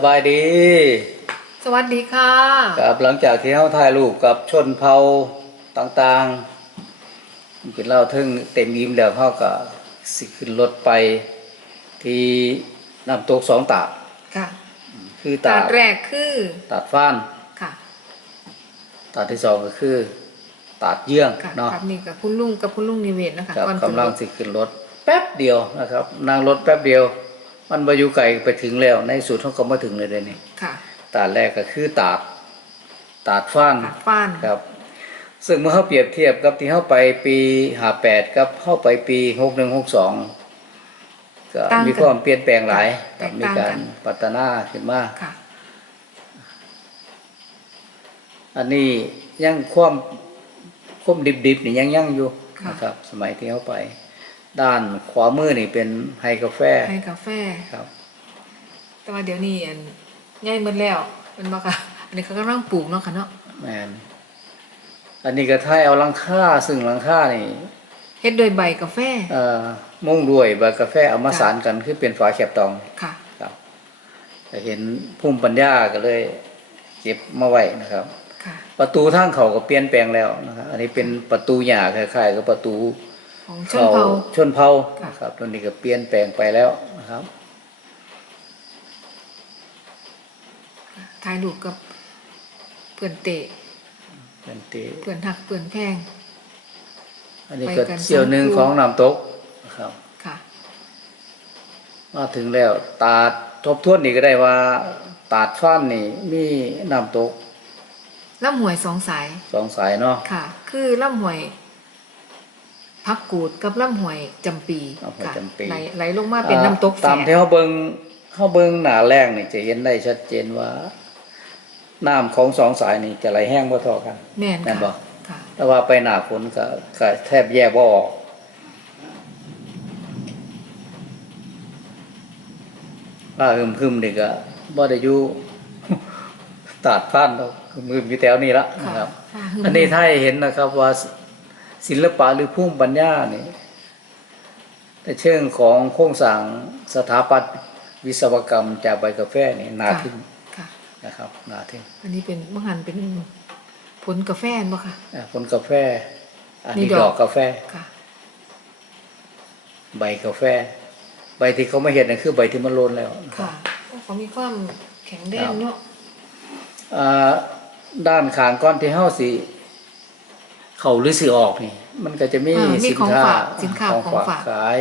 สบายดี สวัสดีค่ะกับหลังจากที่เขาถ่ายรูปกับชนเผ่าต่างๆเป็นเล่าถึงเต็มยิ้มแล้วเขาก็สิขึ้นรถไปที่น้ำตกสองตาดค่ะ คือตาตาดดแรกคือตาดฟ้านค่ะ ตาดที่สองก็คือตาดเยื่องค่ะเนาะครับนี่กับคุณลุงกับคุณลุงนิเวศนะคะครับก่อนขึ้นกำลังรถสิขึ้นรถแป๊บเดียวนะครับ นั่งรถแป๊บเดียว มันมาอยู่ไกลไปถึงแล้ว ในสุดเขาก็มาถึงเลยเดี๋ยวนี้ค่ะ ตาดแรกก็คือตาดตาดฟ้านตาดฟ้าน ครับ ซึ่งเมื่อเขาเปรียบเทียบกับที่เข้าไปปีหาแปดกับเข้าไปปีหกหนึ่งหกสองก็มีความเปลี่ยนแปลงหลายกับมีการพัฒนาขึ้นมาค่ะ อันนี้ยังความควมดิบๆนี่ยังยังอยู่นะครับ สมัยที่เข้าไป ด้านขวามือนี่เป็นไฮกาแฟให้กาแฟ ครับ แต่ว่าเดี๋ยวนี้อันง่ายหมดแล้วเป็นบ่ค่ะ อันนี้เขากำลังปลูกเนาะค่ะเนาะแมนอันนี้ก็ท้ายเอาหลังคาซึ่งหลังคานี่ เฮ็ดโดยใบกาแฟ เอ่อมุ่งด้วยใบกาแฟเอามาจ้ะสานกันคือเป็นฝาแคบตองค่ะ ครับแต่เห็นภูมิปัญญาก็เลยเก็บมาไว้นะครับ ค่ะ ประตูทางเขาก็เปลี่ยนแปลงแล้วนะครับ อันนี้เป็นประตูหญ้าคล้ายๆกับประตู ของชนเผ่าชนเผ่าค่ะนะครับตัวนี้ก็เปลี่ยนแปลงไปแล้วนะครับถ่ายรูปกับเพื่อนเตะเป็นตีเพื่อนหักเพื่อนแพงอันนี้ไปก็กันเสี่ยวหนึ่งสองคู่ของน้ำตกนะครับค่ะมาถึงแล้วตาดทบทวนนี่ก็ได้ว่า ตาดฟ้านนี่มีน้ำตกลำหวยสองสายสองสายเนาะค่ะ คือลำหวย พักกูดกับลำหวยจำปีลำห้วยค่ะจำปี ไหลไหลลงมาเป็นน้ำตกแฝตามดที่เขาเบิงเขาเบิงหนาแรกนี่จะเห็นได้ชัดเจนว่าน้ำของสองสายนี่จะไหลแห้งบ่เท่ากัน แม่นแม่นบ่ ค่ะค่ะแต่ว่าไปหน้าฝนก็ก็แทบแยกบ่ออกว่าหึมหึมๆนี่ก็บ่ได้อยู่ ตาดฟ้านดอกหึมหึมๆอยู่แถวนี้ละนะค่ะครับค่ะอันนี้ถ้าให้เห็นนะครับว่า ศิลปะหรือภูมิปัญญานี่ในเชิงของโครงสร้างสถาปัตย์วิศวกรรมจากใบกาแฟนี่นาทึ่งค่ะนะครับนาทึ่งอันนี้เป็นบางหันเป็นผลกาแฟบ่ค่ะอะผลกาแฟ อันนี่นี้ดดออกกกาแฟค่ะใบกาแฟ ใบที่เขาไม่เห็นนั่นคือใบที่มันโลนแล้วนะครัค่ะบโอ้เขามีความแข็งแรครังบเนาะอ่าด้านขางก้อนที่เฮาสิ เขาหรือสิออกนี่ มันก็จะมีอ่ามีสินของค้าฝากสินค้าของฝากขาย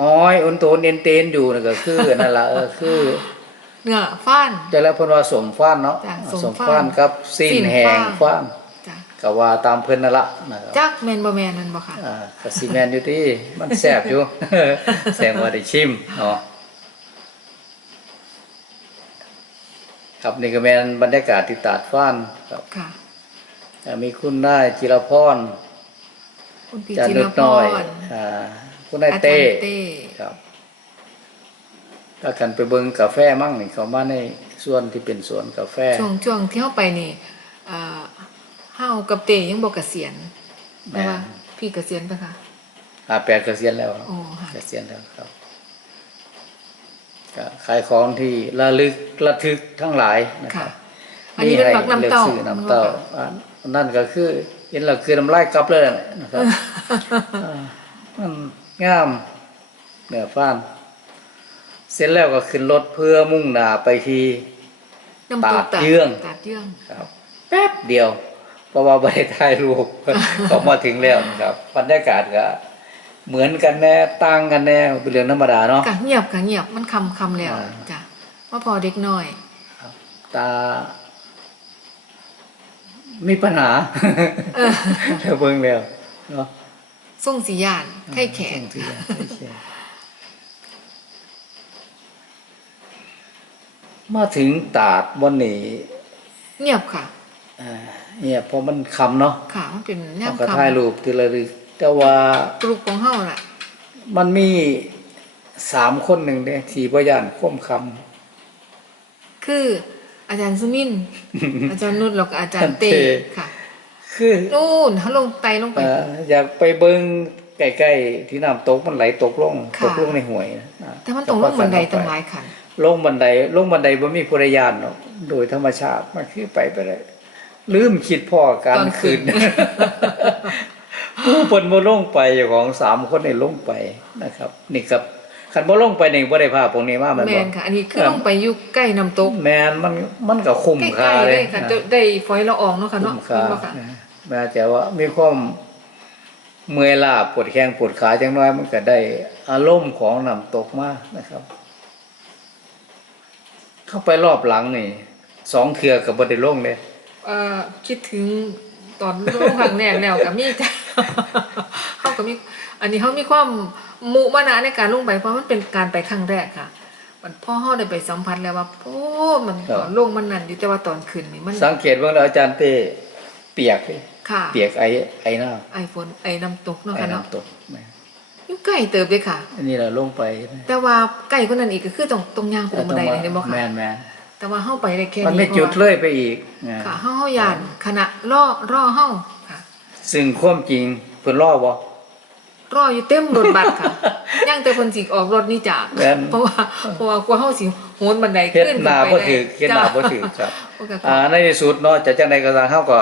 อ้อยอุนโตนเอ็นเตนอยู่นั่นก็คือนั่นล่ะเออคือเนื้อฟ้านจะแล้วเพิ่นว่าสมฟ้านเนาะจ้ะสสมมฟ้านฟ้านกับสิ้นสิ้นแหงฟ้านฟ้านจ้ะก็ว่าตามเพิ่นนั่นละนะครับจักแมนบ่แมนนั่นบ่ค่ะอ่าก็สิแม่นอยู่ที่มันแซ่บอยู่แซ่บว่าได้ชิมเนาะครับนี่ก็แม่นบรรยากาศที่ตาดฟ้านครับค่ะอ่า มีคุณนายจิรพรคุณพี่จาจินึรกพน้อยรอ่าคุณนายอาจารเต้ย์เต้ครับ ถ้ากันไปเบิ่งกาแฟมั่งนี่เขามาในส่วนที่เป็นสวนกาแฟช่วงช่วงที่เฮาไปนี่อ่าเฮากับเต้ยังบ่เกษียณแม่แต่ว่าพี่เกษียณปะคะ อาแปดเกษียณแล้วโอ้ค่ะ เกษียณแล้วครับก็ขายของที่ระลึกระทึกทั้งหลายนะคค่ะ รับอันนี้เป็นบักน้ำเต้า มีให้ลือกซื้อน้ำเต้าอัน นั่นก็คือเห็นเราคือน้ำลายกลับเลยนะครับอ่ามันงามเหนือฟ้านเสร็จแล้วก็ขึ้นรถเพื่อมุ่งหน้าไปที่น้ำตกตาดเยื่องตาดเยื่องครับแป๊บเดียวเพราะว่าไม่ได้ถ่ายรูปเขามาถึงแล้วนะครับบรรยากาศก็เหมือนกันแน่ต่างกันแน่เป็นเรื่องธรรมดาเนาะกะเงียบกะเงียบมันคำคำแล้วอ่าจ้ะว่าพอเด็กน้อยตา มีปัญหาเออถ้าเบิ่งแล้วเนาะส่งสียานไข่แขกส่งเสียไข้แขกมาถึงตาดวันนี้เงียบค่ะอ่าเนี่ยเพราะมันคำเนาะค่ะมันเป็นแนเรามก็คำถ่ายรูปทีละรึกแต่ว่ากลุ่มของเฮาล่ะ มันมีสามคนหนึ่งเนี่ยทีพยานค้มคคือ อาจารย์สุมิน อาจารย์นุชแล้วก็อาจารย์เต้เต้ค่ะำคือนู่นเขาลงไตลงไปเอ่ออยากไปเบิ้งใกล้ๆที่น้ำตกมันไหลตกลงค่ะตกลงในห่วยนะอ่าแต่มันต้องลงบันไดตั้งหลายขันลงบันไดลงบันไดบ่มีผู้ใดยานเนาะโดยธรรมชาติมันคือไปไปได้ลืมคิดพ่อการตอนขึ้ขึ้นนผู้เพิ่นบ่ลงไปเจ้าของสามคนนี่ลงไปนะครับ นี่ครับ คันบ่ลงไปนี่บ่ได้ภาพพวกนี้มาแมันแมบ่นค่ะ อันนี้คือลงไปอยู่ใกล้น้ำตกแม่นมันมันก็คุ้มใกล้ค่าๆเลเลยยค่ะจะได้ฝอยละอองเนาะค่ะเนาะคุ้มค่าเห็นบ่ค่ะ แม้แต่ว่ามีความเมื่อยล้าปวดแข้งปวดขาจังน้อย มันก็ได้อารมณ์ของน้ำตกมานะครับ เข้าไปรอบหลังนี่สองเทือกับบไดลงเลยเอ่อคิดถึงตอนลงครั้งแรกแล้วกับมีจ้ะเฮาก็มี อันนี้เฮามีความมุมานะในการลงไปเพราะมันเป็นการไปครั้งแรกค่ะ มันพ่อเฮาได้ไปสัมผัสแล้วว่าโอ้มันตอนลงมันนั่นอยู่แต่ว่าตอนขึ้นนี่มันสังเกตว่าอาจารย์เต้เปียกเลยค่ะเปียกไอไอหน้าไอฝนไอน้ำตกเนาะไอค่ะเนาะน้ำตกแม่อยู่ใกล้เติบเลยค่ะ อันนี้เราลงไปใช่ไหมแต่ว่าใกล้กว่านั้นอีกก็คือตรงตรงยางปูบันไดนี่เห็นบ่แมค่ะนแมนแต่ว่าเฮาไปได้แค่มันนี้ไม่จุดเลยไปอีกนะค่ะเฮาเฮายานขณะรอรอเฮาค่ะ ซึ่งความจริงเพิ่นรอบ่ รออยู่เต็มรถบัสค่ะ ยังแต่เพิ่นสิออกรถนี่จ้ะแม่น เพราะว่าเพราะว่ากลัวเฮาสิโหนบันไดเฮ็ดขึ้นหน้าไปบ่ได้ถือเฮ็ดหน้าบ่จ้ะถือครับโอ้ก็อ่าในที่สุดเนาะจะจังไดก็ตามเฮาก็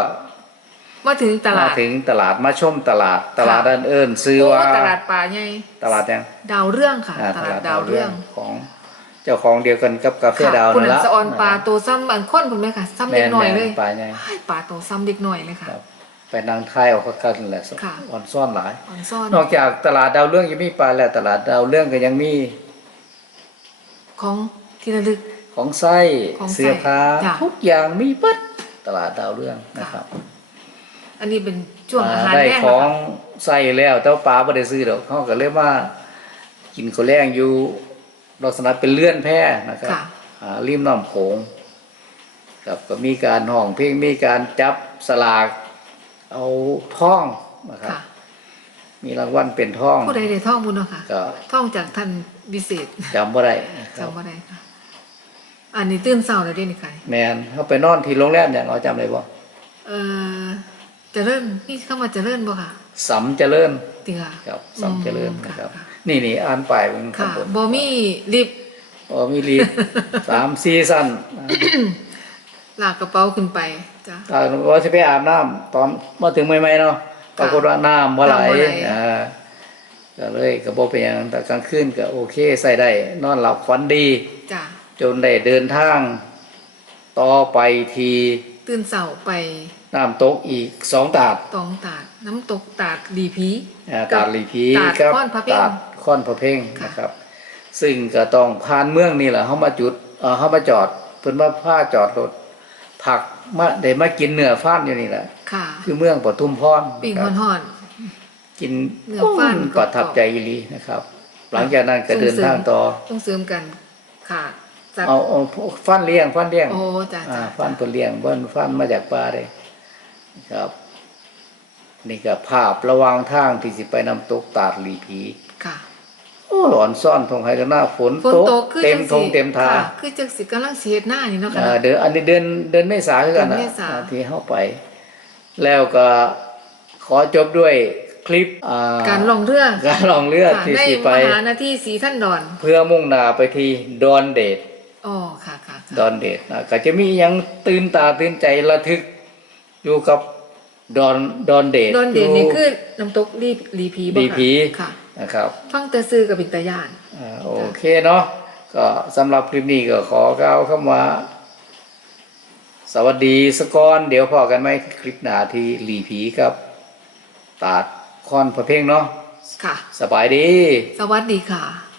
มาถึงตลาดมาถึงตลาดมาชมตลาดตลาดค่ะอันเอิ้นซื้อโอ้ว่าตลาดป่าใหญ่ตลาดยังดาวเรื่องค่ะ อ่าตลาดดาวเรื่องของ เจ้าของเดียวกันกับกาแฟค่ะดาวคุณนั่นอันละสะออนปลาตัวซ้ำอันข้นพุ่นแม่ค่ะ ซ้ำเด็กหน่อยเลยแม่ปลาใหญ่อ้ายปลาตัวซ้ำเด็กหน่อยเลยค่ะ ครับ ไปนางทายเออกกันแหละค่ะ อ่อนซ่อนหลาย อ่อนซ่อนนอกจากตลาดดาวเรื่องยังมีปลาแล้วตลาดดาวเรื่องก็ยังมีของที่ระลึก ของไส้ของไส้เสื้อผ้าจ้ะ ทุกอย่างมีเปิดตลาดดาวเรื่องนะครับอันนี้เป็นช่วงอาหารได้แรกของนะคะใส่แล้วแต่ว่าปลาไม่ได้ซื้อดอกเขาก็เลยมากินข้าวแรงอยู่ลักษณะเป็นเลื่อนแพร่นะครับ ค่ะ อ่าริมน้ำโขงครับก็มีการห้องเพลงมีการจับสลาก เอาท่องนะครับค่ะมีรางวัลเป็นท่องผู้ใดได้ท่องบุญเนาะค่ะก็ท่องจากท่านวิเศษจำบ่ได้นะครับจำว่าได้ค่ะ อันนี้ตื่นเศร้าเลยเด้นี่ค่ะแมนเขาไปนอนที่โรงแรมอย่างเราจำได้บ่เอ่อเจริญมีคำว่าเจริญบ่ค่ะสำเจริญติค่ะครับสำเจริญอืมนะครับค่ะนี่นี่อ่านป้ายมันข้างค่ะบนบ่มีลิฟต์อ๋อมีลีดสามซีซั่น ลากกระเป๋าขึ้นไปจ้ะ อ่าว่าจะไปอาบน้ำตอนมาถึงใหม่ๆเนาะปรากฏว่าน้ำบ่ไหลน้ำบ่ไหล อ่าก็เลยก็บ่เป็นหยังแต่กลางคืนก็โอเคใส่ได้ นอนหลับฝันดี จ้ะจนได้เดินทาง ต่อไปทีตื่นเศร้าไปน้ำตกอีกสองตาดตองตาดน้ำตกตาดดีผีอ่าตาดหลีผีตาดครับค่อนพระเพ่งตาดค่อนพระเพ่งค่ะ นะครับ ซึ่งก็ต้องผ่านเมืองนี่แหละเฮามาจุดเอ่อเฮามาจอด เพิ่นว่าพาจอดรถ ผักมาได้มากินเนื้อฟ้านอยู่นี่แหละค่ะคือเมืองปทุมพรปิ่งครับห่อนกินเนื้อฟ้านประทับใจอีหลีนะครับ หลังจากนั้นก็เดินทางต่อๆต้องเสริมกันค่ะจัดเอาเอาฟันเลี้ยงฟันเลี้ยงโอ้จ้ะอ่าจ้ะฟันตัวเลี้ยงเบิ้นฟันมาจากป่าเลยครับ นี่ก็ภาพระหวางทางที่สิไปนำตกตาดหลีผีค่ะโอ้ หลอนซ่อนทงไห้กันหน้าฝนฝนตกตกคือเต็มจังทสิงเต็มทาค่ะคือจังสิกำลังสิเฮ็ดหน้านี่เนาะค่ะอ่าเดือนอันนี้เดือนเดือนเมษาคือกันนะเดือนเมษาอ่าที่เข้าไป แล้วก็ขอจบด้วยคลิปอ่าการลองเรือการลองเรือค่ะที่ในสิมไปหานาทีสีท่านดอน เพื่อมุ่งหน้าไปที่ดอนเดดอ๋อค่ะค่ะดอนเดดนะก็จะมีหยังตื่นตาตื่นใจระทึกอยู่กับ ดอนดอนเดดดอนเด่นนี่คือน้ำตกรีรีพีบ่รีพีค่ะนะครับฟังแต่ซื้อกับปินตายาน อ่าโอเคเนาะก็สำหรับคลิปนี้ก็ขอกล่าวคำว่า สวัสดีสกอนเดี๋ยวพอกันไหมคลิปหน้าที่ลีผีครับตาดคอนพระเพ่งเนาะค่ะ สบายดี สวัสดีค่ะ